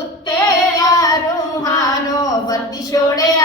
ಸುತ್ತೆಯ ರೂಹಾನೋ ಬಂದಿಶೋಡೆಯ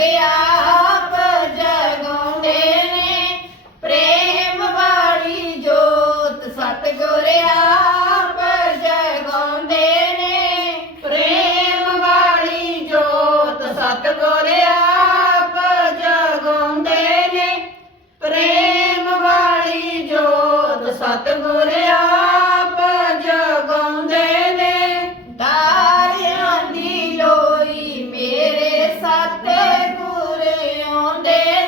ਗੁੜਿਆ ਆਪ ਜਗਾਉਂਦੇ ਨੇ। ਪ੍ਰੇਮ ਵਾਲੀ ਜੋਤ ਸਤਗੁਰ ਜਗਾਉਂਦੇ ਨੇ। ਪ੍ਰੇਮ ਵਾਲੀ ਜੋਤ ਸਤਗੁਰ ਆਪ ਜਗਾਉਂਦੇ ਨੇ। ਪ੍ਰੇਮ ਵਾਲੀ ਜੋਤ ਸਤਗੁਰ ವಂದೇ